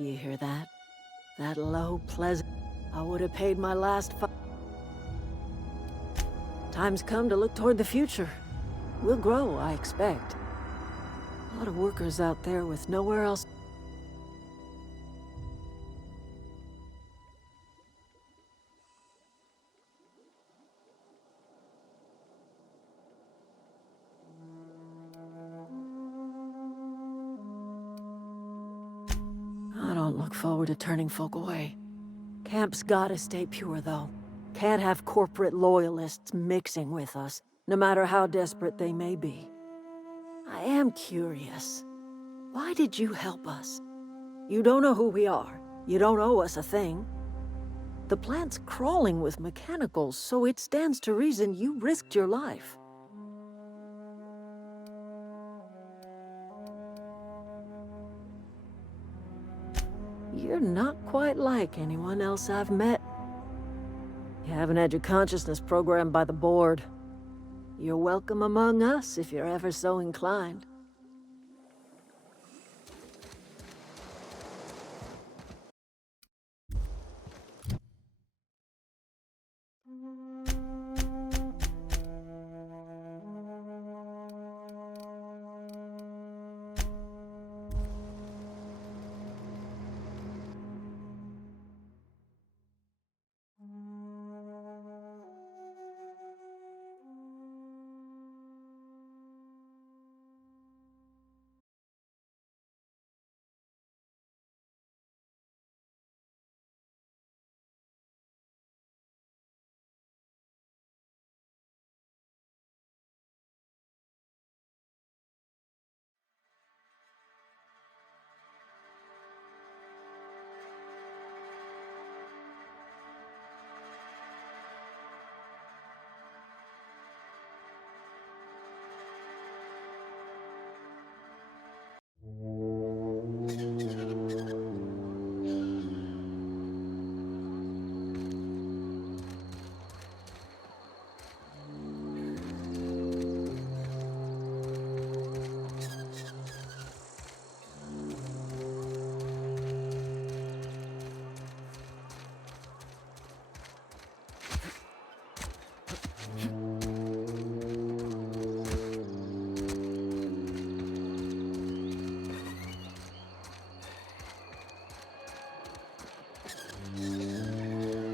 You hear that? That low, pleasant... I would have paid my last Time's come to look toward the future. We'll grow, I expect. A lot of workers out there with nowhere else... I don't look forward to turning folk away. Camp's gotta stay pure, though. Can't have corporate loyalists mixing with us, no matter how desperate they may be. I am curious. Why did you help us? You don't know who we are. You don't owe us a thing. The plant's crawling with mechanicals, so it stands to reason you risked your life. You're not quite like anyone else I've met. You haven't had your consciousness programmed by the board. You're welcome among us if you're ever so inclined.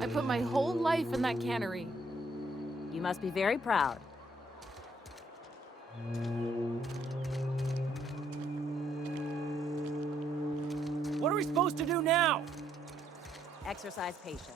I put my whole life in that cannery. You must be very proud. What are we supposed to do now? Exercise patience.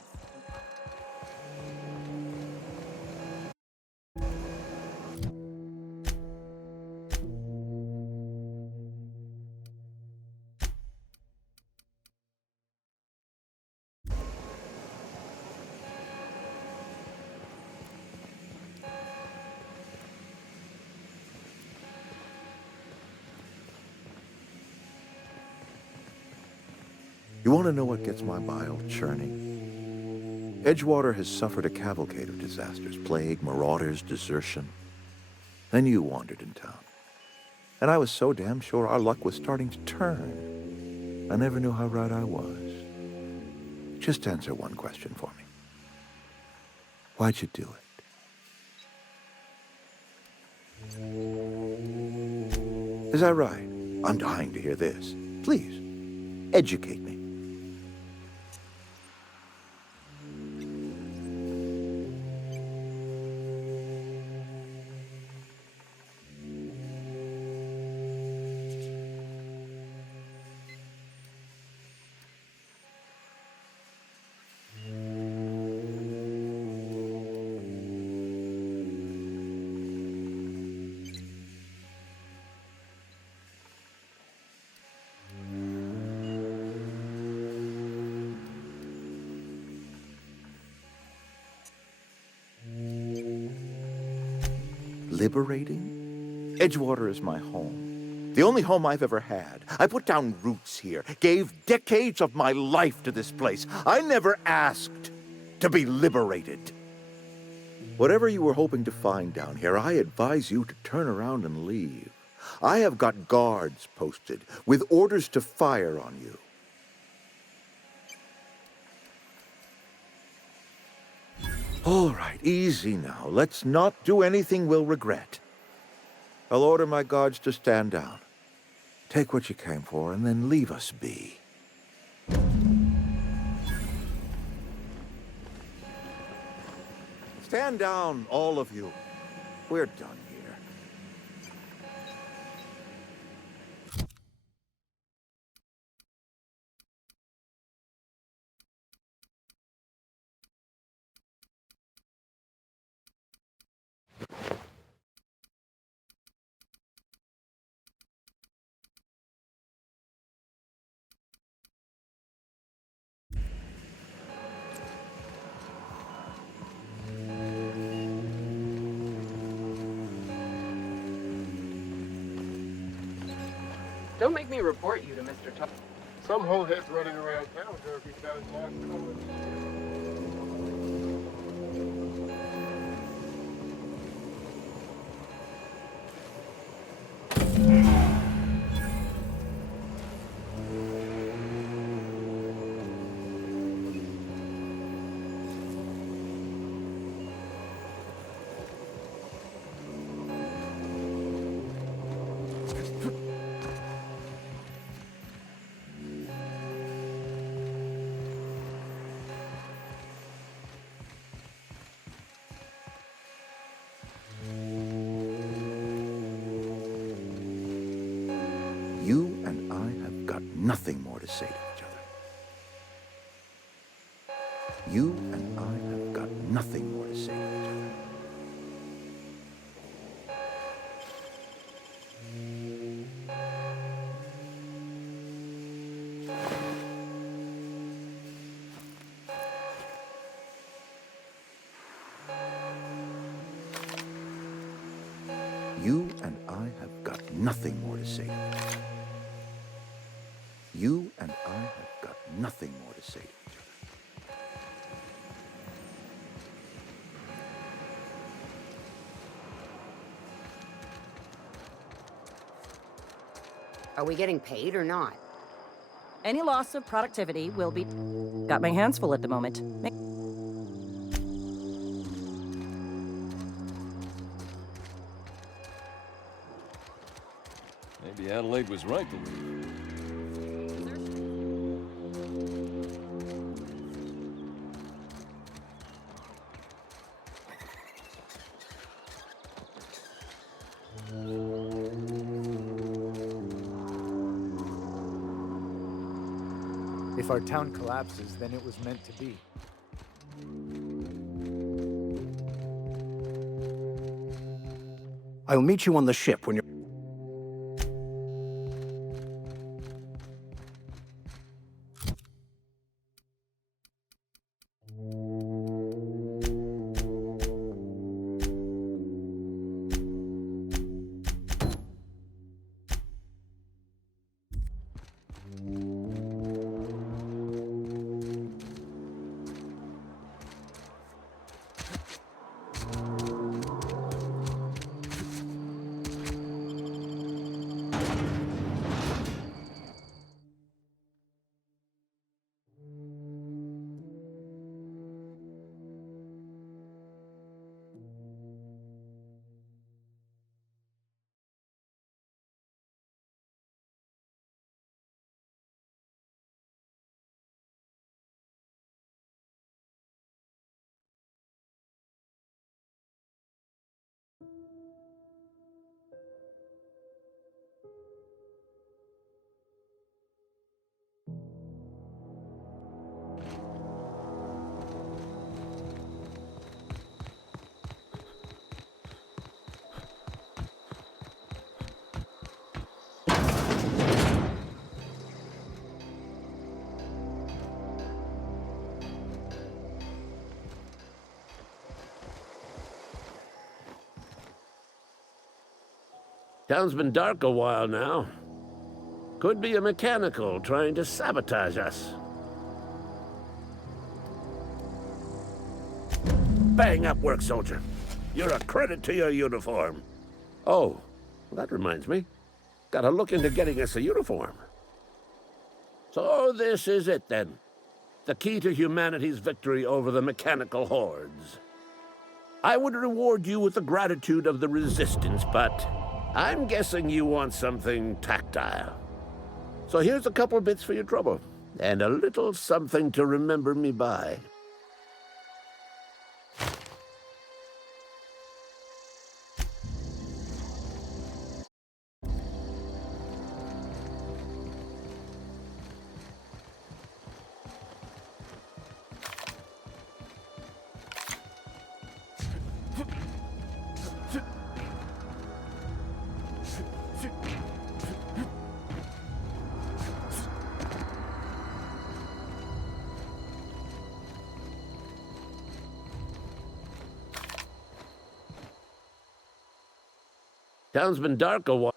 You want to know what gets my bile churning? Edgewater has suffered a cavalcade of disasters, plague, marauders, desertion. Then you wandered in town. And I was so damn sure our luck was starting to turn. I never knew how right I was. Just answer one question for me. Why'd you do it? Is that right? I'm dying to hear this. Please, educate me. Liberating? Edgewater is my home. The only home I've ever had. I put down roots here, gave decades of my life to this place. I never asked to be liberated. Whatever you were hoping to find down here, I advise you to turn around and leave. I have got guards posted with orders to fire on you. All right, easy now. Let's not do anything we'll regret. I'll order my guards to stand down. Take what you came for, and then leave us be. Stand down, all of you. We're done here. Don't make me report you to Mr. Tuck. Some hohead's running around town, Derby, got his last color. You and I have got nothing more to say to each other. You and I have got nothing more to say to each other. You and I have got nothing more to say to each other. You and I have got nothing more to say to each other. Are we getting paid or not? Any loss of productivity will be... Got my hands full at the moment. Maybe Adelaide was right to leave. If our town collapses, then it was meant to be. I'll meet you on the ship when you're... Town's been dark a while now. Could be a mechanical trying to sabotage us. Bang up work, soldier. You're a credit to your uniform. Oh, that reminds me. Gotta look into getting us a uniform. So this is it then. The key to humanity's victory over the mechanical hordes. I would reward you with the gratitude of the Resistance, but I'm guessing you want something tactile. So here's a couple bits for your trouble, and a little something to remember me by. Town's been dark a while.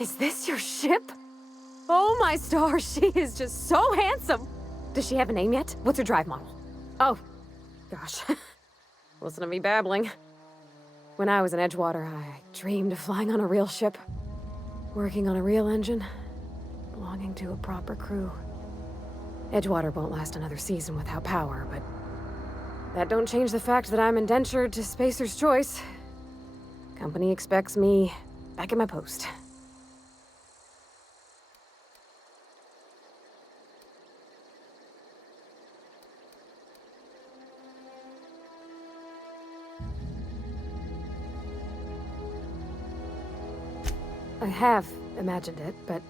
Is this your ship? Oh my stars, she is just so handsome. Does she have a name yet? What's her drive model? Oh, gosh. Listen to me babbling. When I was in Edgewater, I dreamed of flying on a real ship, working on a real engine, belonging to a proper crew. Edgewater won't last another season without power, but that don't change the fact that I'm indentured to Spacer's Choice. Company expects me back at my post. I have imagined it, but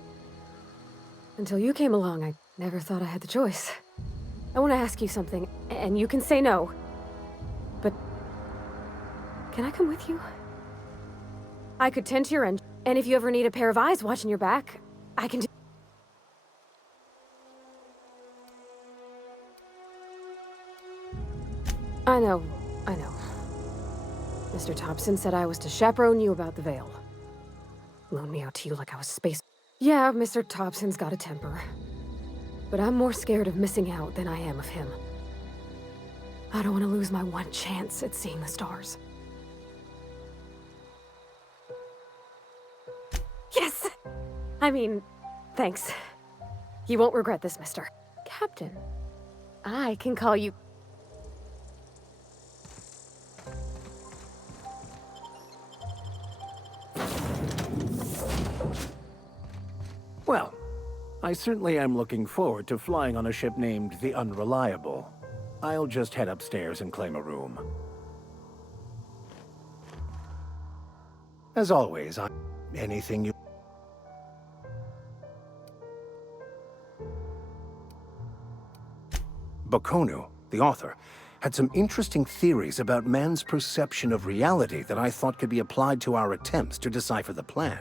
until you came along, I Never thought I had the choice. I want to ask you something, and you can say no. But can I come with you? I could tend to your engine, and if you ever need a pair of eyes watching your back, I can do. I know. Mr. Thompson said I was to chaperone you about the veil. Loan me out to you like I was space. Yeah, Mr. Thompson's got a temper. But I'm more scared of missing out than I am of him. I don't want to lose my one chance at seeing the stars. Yes! I mean, thanks. You won't regret this, mister. Captain, I can call you... Well, I certainly am looking forward to flying on a ship named the Unreliable. I'll just head upstairs and claim a room. As always, anything you... Bakonu, the author, had some interesting theories about man's perception of reality that I thought could be applied to our attempts to decipher the plan.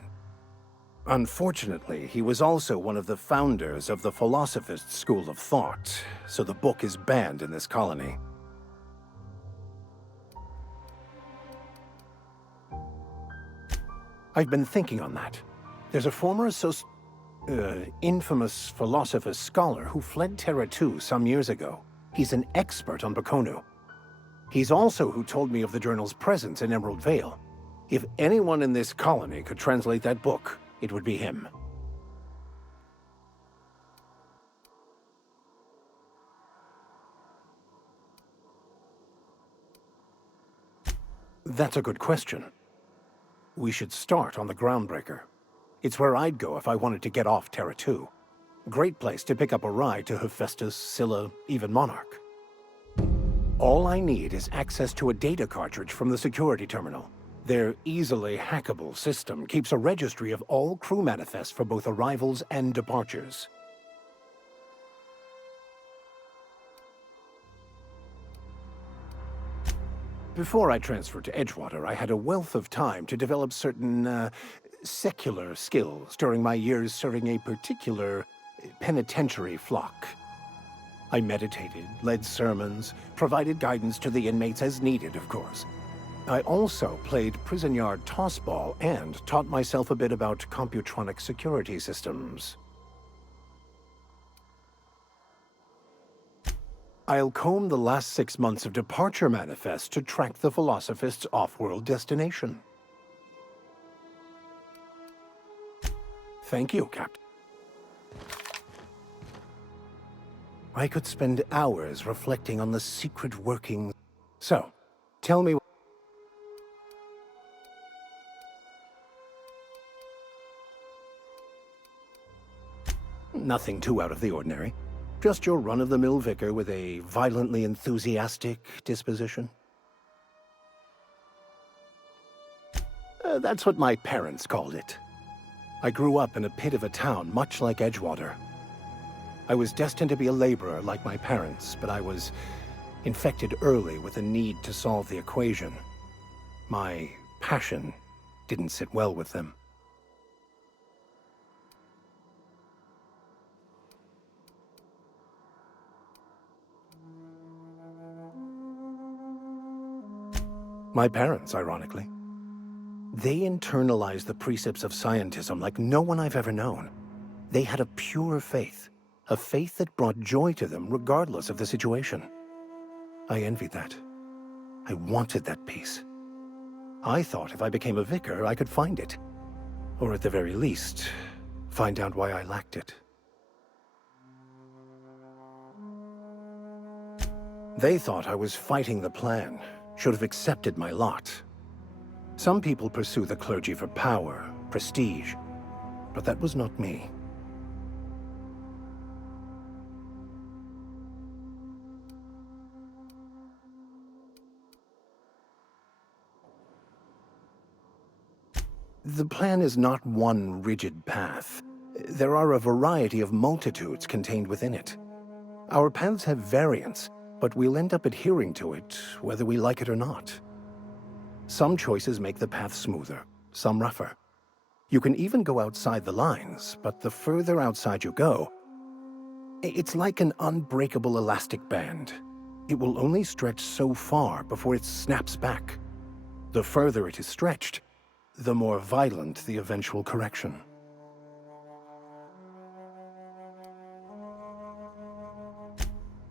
Unfortunately, he was also one of the founders of the Philosophist school of thought, so the book is banned in this colony. I've been thinking on that. There's a former infamous Philosophist scholar who fled Terra 2 some years ago. He's an expert on Bakonu. He's also who told me of the journal's presence in Emerald Vale. If anyone in this colony could translate that book, it would be him. That's a good question. We should start on the Groundbreaker. It's where I'd go if I wanted to get off Terra 2. Great place to pick up a ride to Hephaestus, Scylla, even Monarch. All I need is access to a data cartridge from the security terminal. Their easily hackable system keeps a registry of all crew manifests for both arrivals and departures. Before I transferred to Edgewater, I had a wealth of time to develop certain, secular skills during my years serving a particular penitentiary flock. I meditated, led sermons, provided guidance to the inmates as needed, of course. I also played prison yard tossball and taught myself a bit about computronic security systems. I'll comb the last 6 months of departure manifest to track the Philosophist's off-world destination. Thank you, Captain. I could spend hours reflecting on the secret workings. So, tell me... Nothing too out of the ordinary. Just your run-of-the-mill vicar with a violently enthusiastic disposition. That's what my parents called it. I grew up in a pit of a town much like Edgewater. I was destined to be a laborer like my parents, but I was infected early with a need to solve the equation. My passion didn't sit well with them. My parents, ironically. They internalized the precepts of scientism like no one I've ever known. They had a pure faith, a faith that brought joy to them regardless of the situation. I envied that. I wanted that peace. I thought if I became a vicar, I could find it. Or at the very least, find out why I lacked it. They thought I was fighting the plan, should have accepted my lot. Some people pursue the clergy for power, prestige, but that was not me. The plan is not one rigid path. There are a variety of multitudes contained within it. Our paths have variance, but we'll end up adhering to it, whether we like it or not. Some choices make the path smoother, some rougher. You can even go outside the lines, but the further outside you go, it's like an unbreakable elastic band. It will only stretch so far before it snaps back. The further it is stretched, the more violent the eventual correction.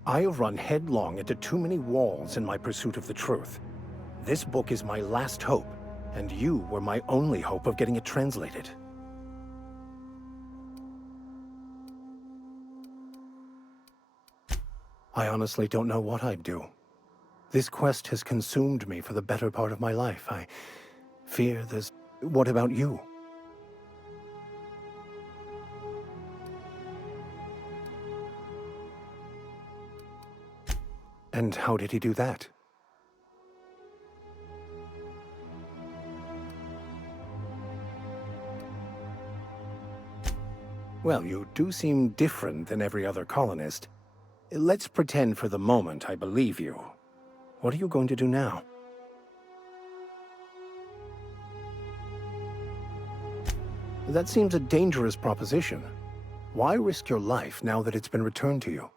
I have run headlong into too many walls in my pursuit of the truth. This book is my last hope, and you were my only hope of getting it translated. I honestly don't know what I'd do. This quest has consumed me for the better part of my life. I fear there's... What about you? And how did he do that? Well, you do seem different than every other colonist. Let's pretend for the moment I believe you. What are you going to do now? That seems a dangerous proposition. Why risk your life now that it's been returned to you?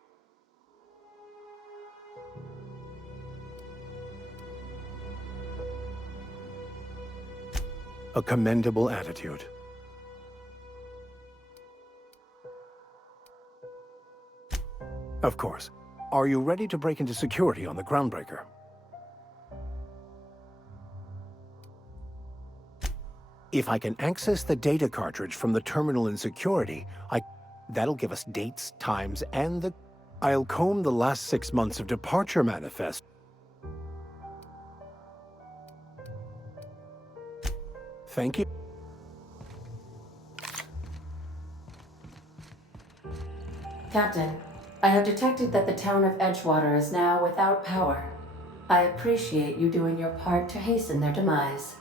A commendable attitude. Of course. Are you ready to break into security on the Groundbreaker? If I can access the data cartridge from the terminal in security, that'll give us dates, times, and I'll comb the last 6 months of departure manifest. Thank you. Captain, I have detected that the town of Edgewater is now without power. I appreciate you doing your part to hasten their demise.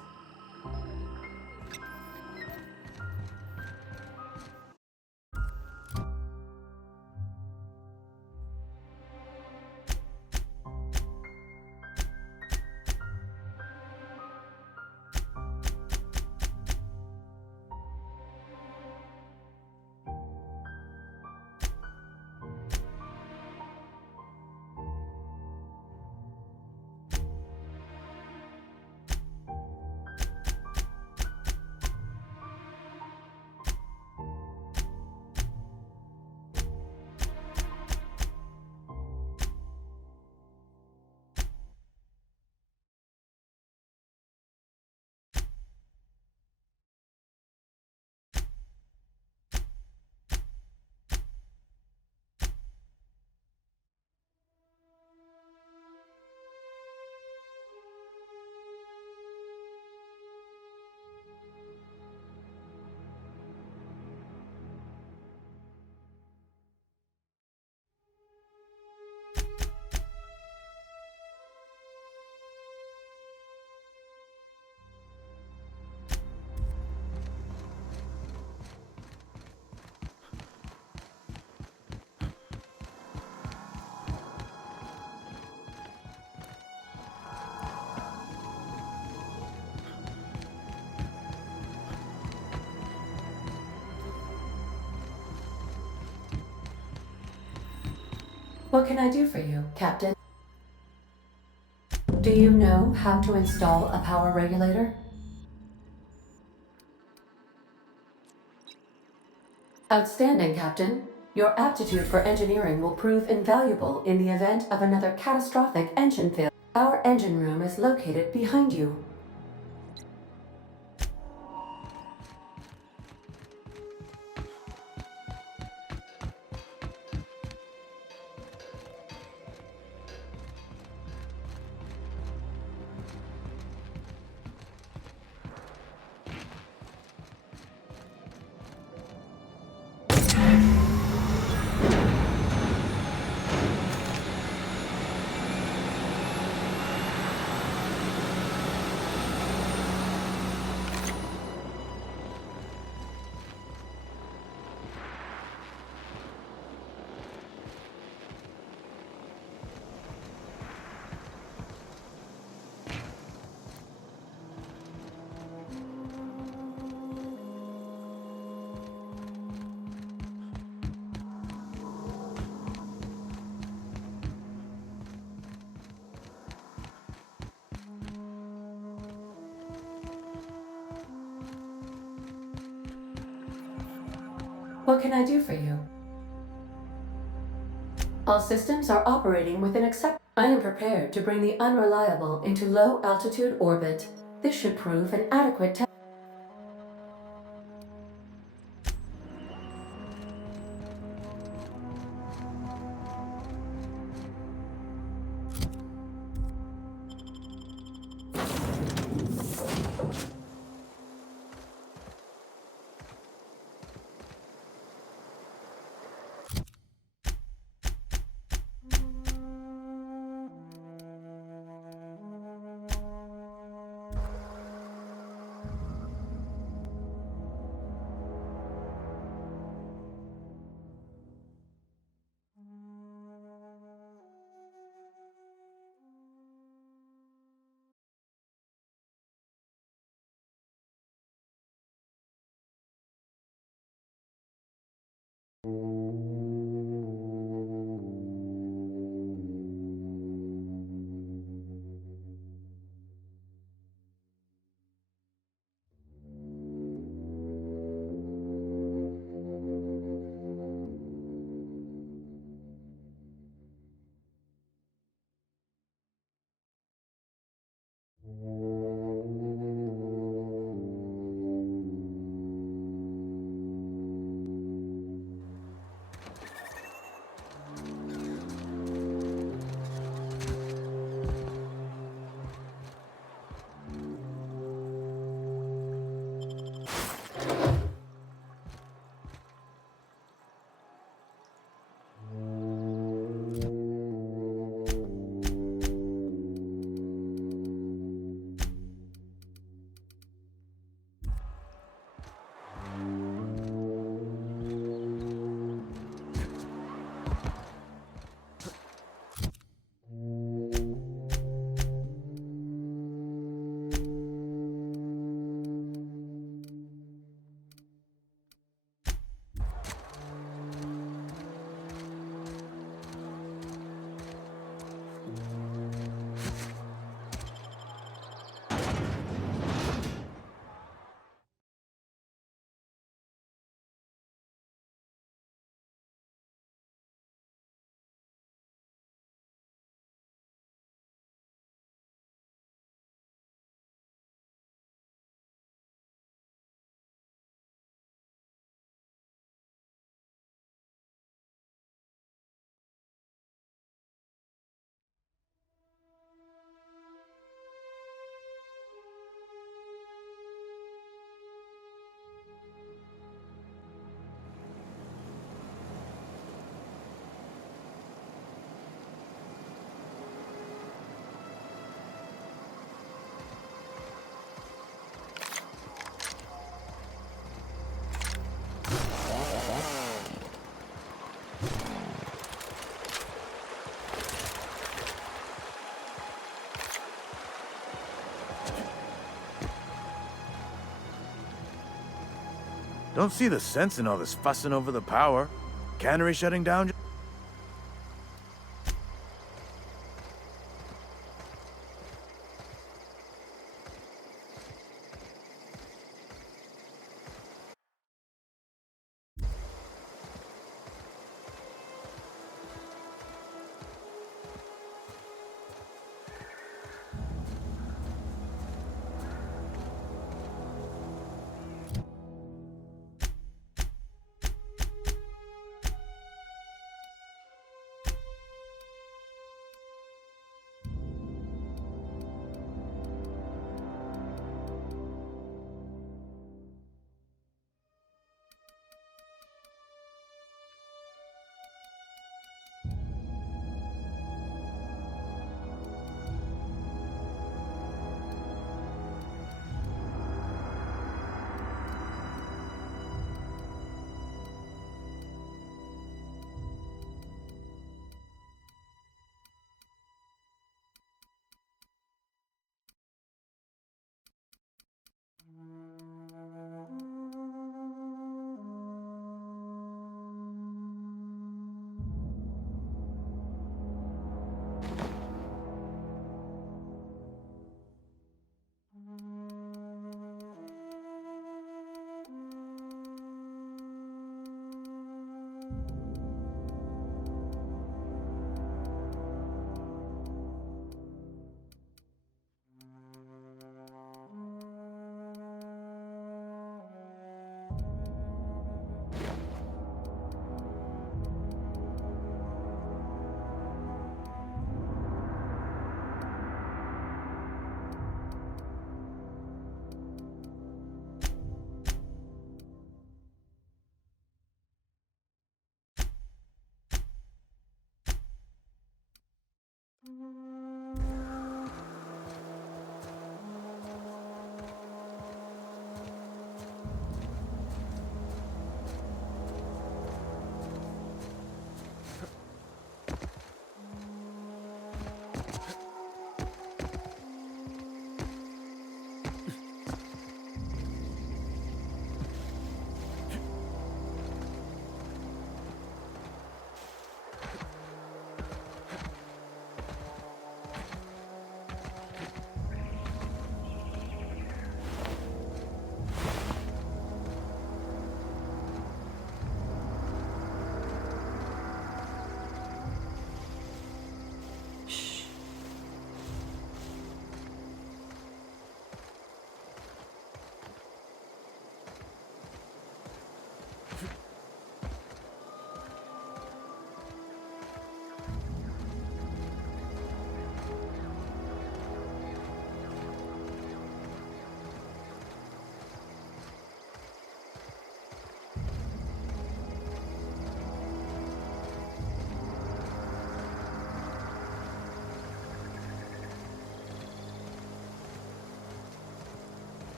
What can I do for you, Captain? Do you know how to install a power regulator? Outstanding, Captain. Your aptitude for engineering will prove invaluable in the event of another catastrophic engine failure. Our engine room is located behind you. What can I do for you? All systems are operating within I am prepared to bring the unreliable into low-altitude orbit. This should prove an adequate test. Don't see the sense in all this fussing over the power. Cannery shutting down.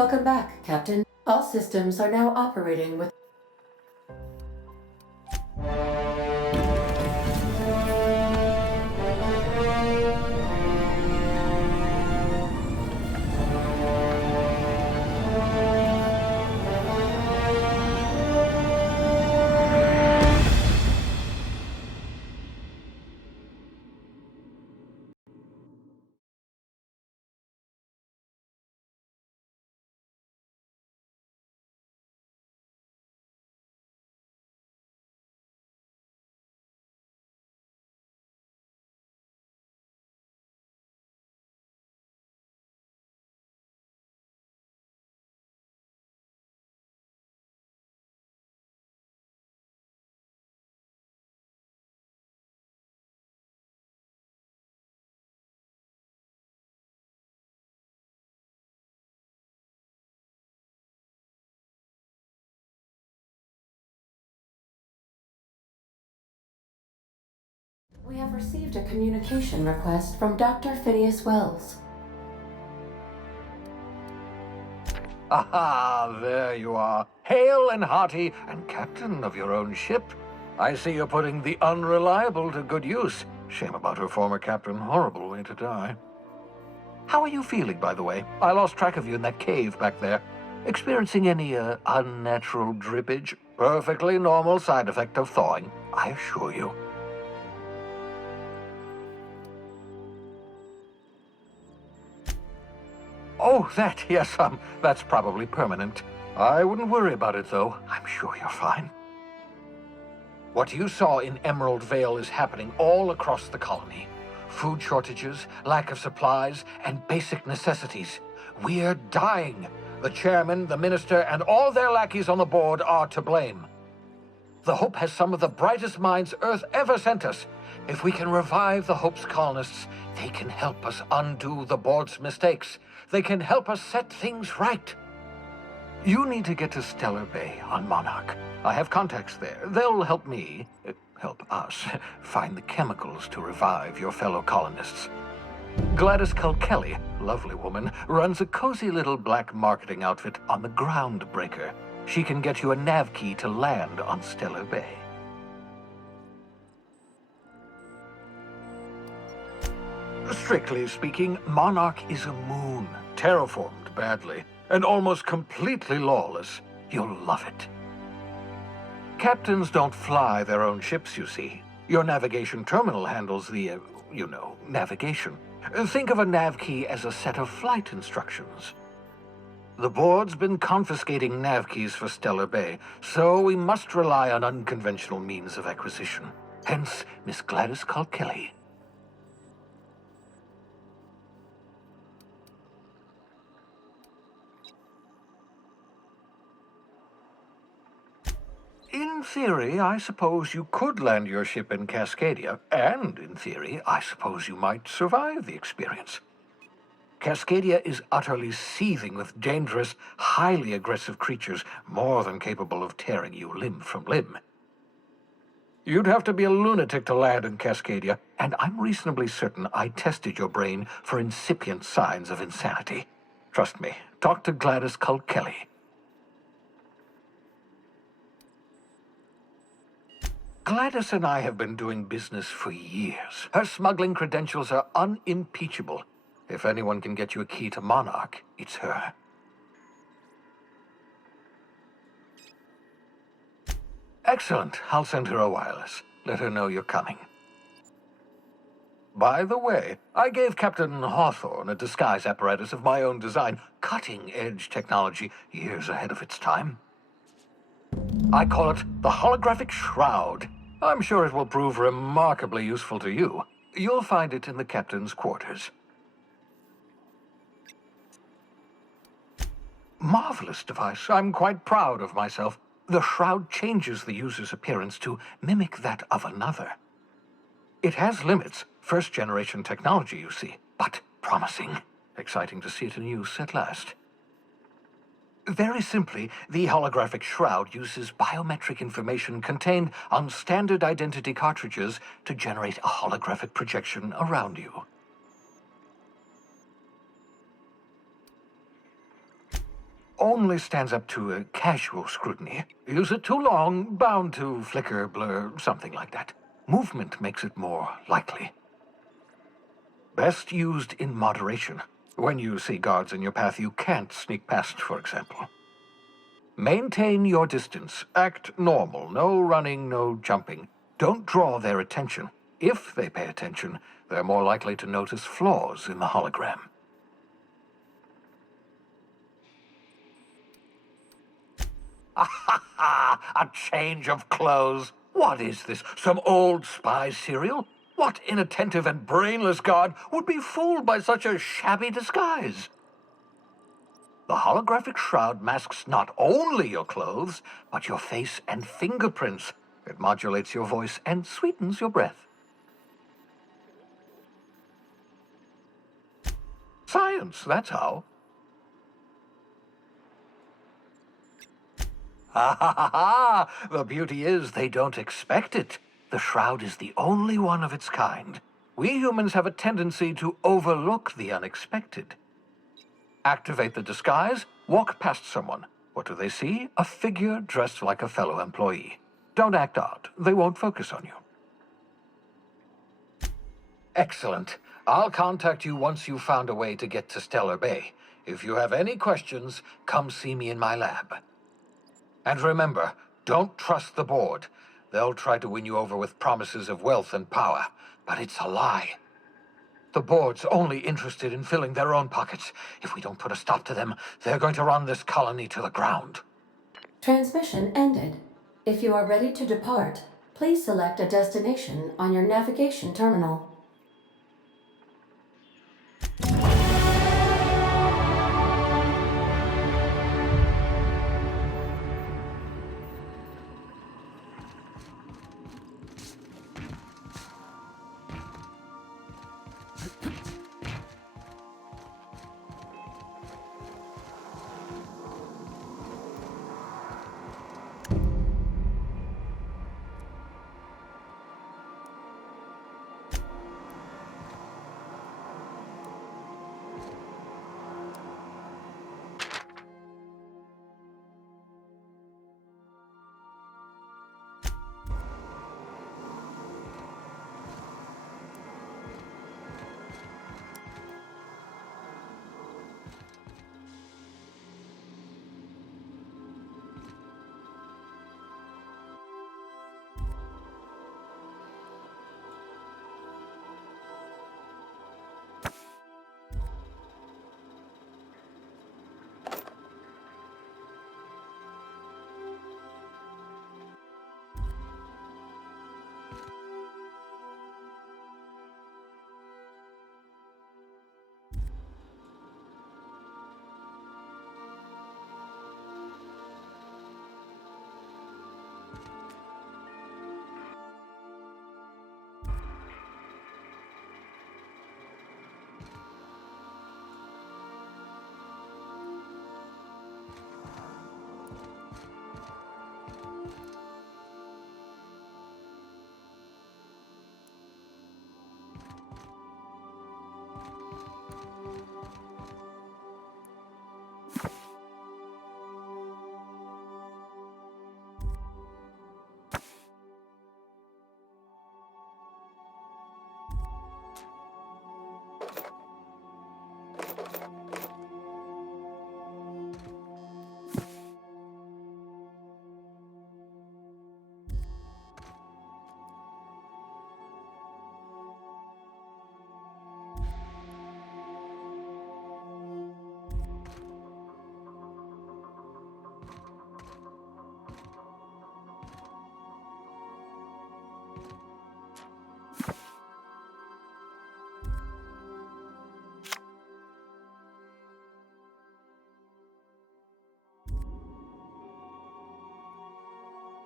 Welcome back, Captain. All systems are now operating with We have received a communication request from Dr. Phineas Wells. Aha, there you are. Hale and hearty, and captain of your own ship. I see you're putting the unreliable to good use. Shame about her former captain. Horrible way to die. How are you feeling, by the way? I lost track of you in that cave back there. Experiencing any, unnatural drippage? Perfectly normal side effect of thawing, I assure you. Oh, that, yes, that's probably permanent. I wouldn't worry about it, though. I'm sure you're fine. What you saw in Emerald Vale is happening all across the colony. Food shortages, lack of supplies, and basic necessities. We're dying. The chairman, the minister, and all their lackeys on the board are to blame. The Hope has some of the brightest minds Earth ever sent us. If we can revive the Hope's colonists, they can help us undo the board's mistakes. They can help us set things right. You need to get to Stellar Bay on Monarch. I have contacts there. They'll help me, help us, find the chemicals to revive your fellow colonists. Gladys Kelly, lovely woman, runs a cozy little black marketing outfit on the Groundbreaker. She can get you a nav key to land on Stellar Bay. Strictly speaking, Monarch is a moon, terraformed badly, and almost completely lawless. You'll love it. Captains don't fly their own ships, you see. Your navigation terminal handles the, navigation. Think of a nav key as a set of flight instructions. The board's been confiscating nav keys for Stellar Bay, so we must rely on unconventional means of acquisition. Hence, Miss Gladys Kelly. In theory, I suppose you could land your ship in Cascadia, and in theory, I suppose you might survive the experience. Cascadia is utterly seething with dangerous, highly aggressive creatures, more than capable of tearing you limb from limb. You'd have to be a lunatic to land in Cascadia, and I'm reasonably certain I tested your brain for incipient signs of insanity. Trust me, talk to Gladys Culkelly. Gladys and I have been doing business for years. Her smuggling credentials are unimpeachable. If anyone can get you a key to Monarch, it's her. Excellent. I'll send her a wireless. Let her know you're coming. By the way, I gave Captain Hawthorne a disguise apparatus of my own design, cutting-edge technology years ahead of its time. I call it the Holographic Shroud. I'm sure it will prove remarkably useful to you. You'll find it in the captain's quarters. Marvelous device. I'm quite proud of myself. The shroud changes the user's appearance to mimic that of another. It has limits. First-generation technology, you see, but promising. Exciting to see it in use at last. Very simply, the holographic shroud uses biometric information contained on standard identity cartridges to generate a holographic projection around you. Only stands up to a casual scrutiny. Use it too long, bound to flicker, blur, something like that. Movement makes it more likely. Best used in moderation. When you see guards in your path you can't sneak past, for example. Maintain your distance. Act normal. No running, no jumping. Don't draw their attention. If they pay attention, they're more likely to notice flaws in the hologram. A change of clothes. What is this? Some old spy serial? What inattentive and brainless guard would be fooled by such a shabby disguise? The holographic shroud masks not only your clothes, but your face and fingerprints. It modulates your voice and sweetens your breath. Science, that's how. Ha ha ha ha! The beauty is they don't expect it. The shroud is the only one of its kind. We humans have a tendency to overlook the unexpected. Activate the disguise, walk past someone. What do they see? A figure dressed like a fellow employee. Don't act odd. They won't focus on you. Excellent. I'll contact you once you've found a way to get to Stellar Bay. If you have any questions, come see me in my lab. And remember, don't trust the board. They'll try to win you over with promises of wealth and power, but it's a lie. The board's only interested in filling their own pockets. If we don't put a stop to them, they're going to run this colony to the ground. Transmission ended. If you are ready to depart, please select a destination on your navigation terminal.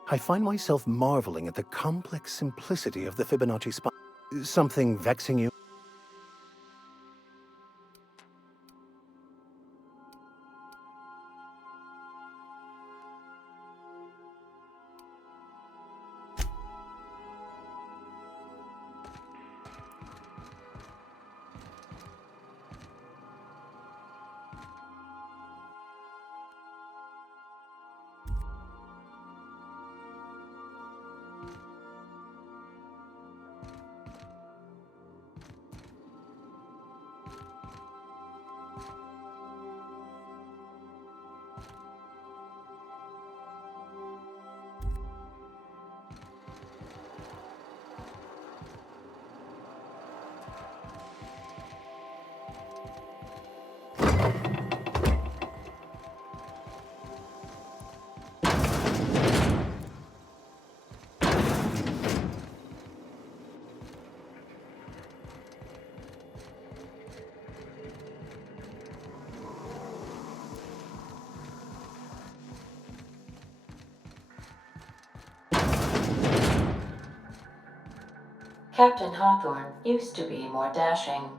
I find myself marveling at the complex simplicity of the Fibonacci spiral. Something vexing you? Captain Hawthorne used to be more dashing.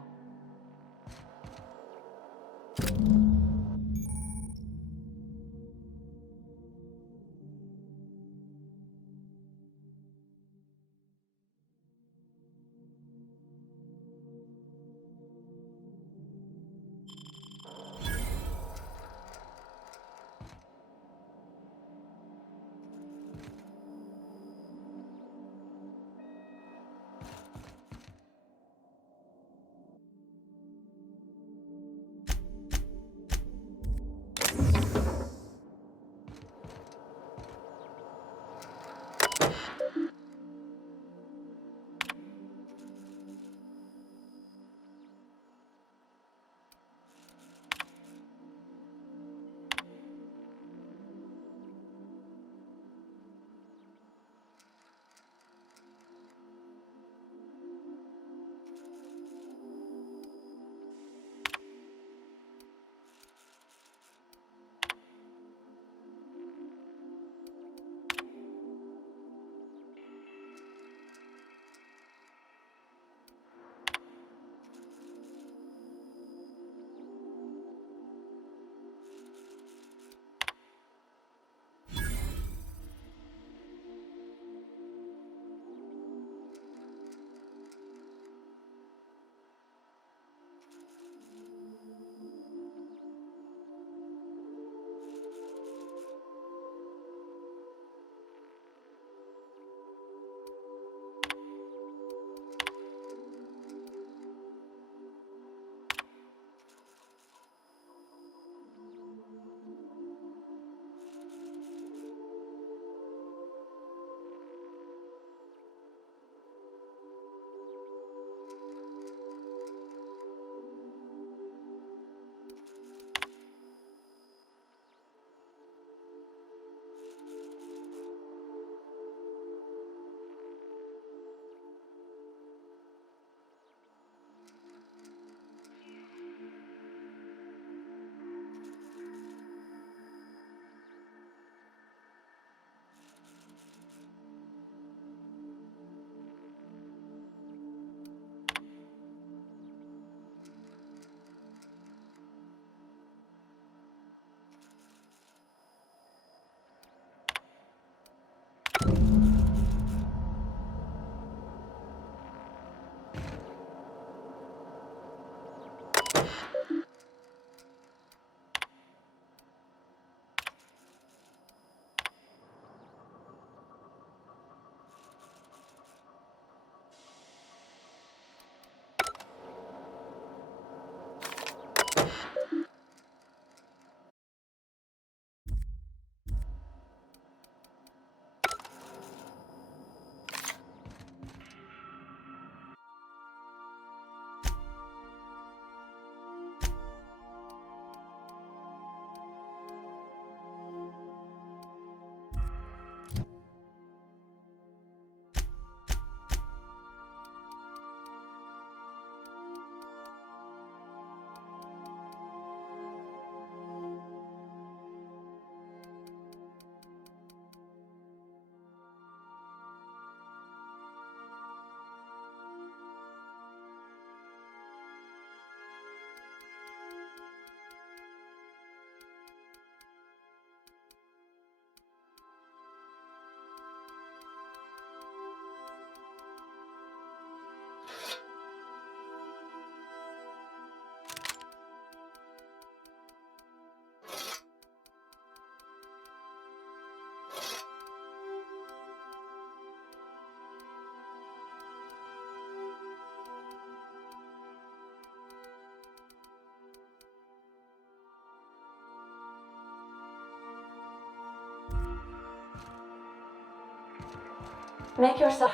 Make yourself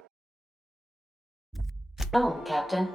known, Captain.